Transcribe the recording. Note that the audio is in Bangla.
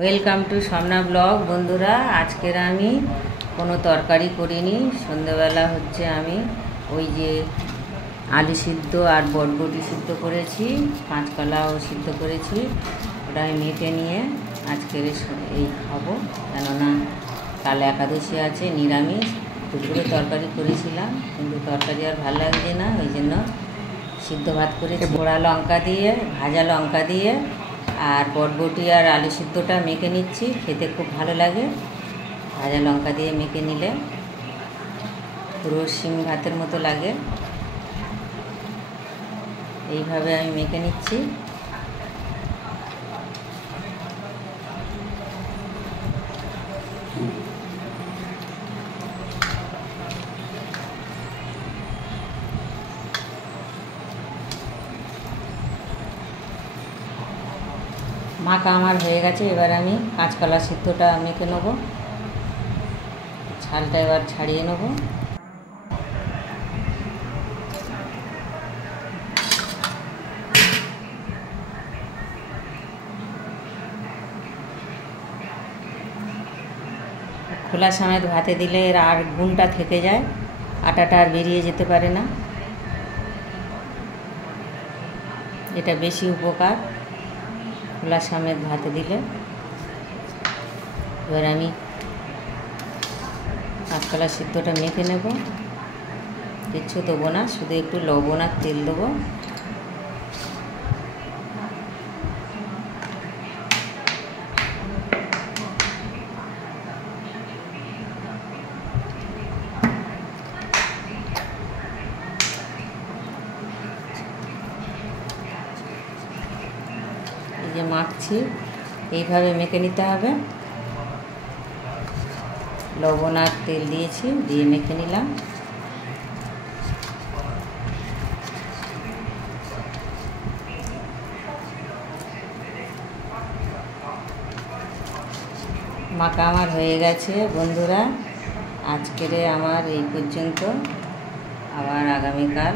Welcome to Swapna blog. বন্ধুরা, আজকের আমি কোনো তরকারি করিনি। সন্ধ্যেবেলা হচ্ছে আমি ওই যে আলু সিদ্ধ আর বটবটি সিদ্ধ করেছি, কাঁচকলাও সিদ্ধ করেছি। ওটা আমি মেপে নিয়ে আজকের এই খাবো, কেননা কাল একাদশী আছে, নিরামিষ। দুপুরে তরকারি করেছিলাম, কিন্তু তরকারি আর ভালো লাগছে না, ওই জন্য সিদ্ধ ভাত করেছি। পোড়া লঙ্কা দিয়ে, ভাজা লঙ্কা দিয়ে আর বটবটি আর আলু সিদ্ধটা মেখে নিচ্ছি। খেতে খুব ভালো লাগে ভাজা লঙ্কা দিয়ে মেখে নিলে, পুরো শিম ভাতের মতো লাগে। এইভাবে আমি মেখে নিচ্ছি। মাখা আমার হয়ে গেছে। এবার আমি কাঁচকলা সিদ্ধটা মেখে নেব, ছালটা এবার ছাড়িয়ে নেব। খোলা সমেত ভাতে দিলে এর আর গুণটা থেকে যায়, আটাটা আর বেরিয়ে যেতে পারে না। এটা বেশি উপকার খোলা সমেত ভাতে দিলে। এবার আমি কাঁচকলা সিদ্ধটা মেখে নেব। কিচ্ছু দেবো না, শুধু একটু লবণ আর তেল দেবো। এই যে মাখছি, এইভাবে মেখে নিতে হবে। লবণ আর তেল দিয়েছি, দিয়ে মেখে নিলাম। মাখা আমার হয়ে গেছে। বন্ধুরা, আজকের আমার এই পর্যন্ত। আবার আগামীকাল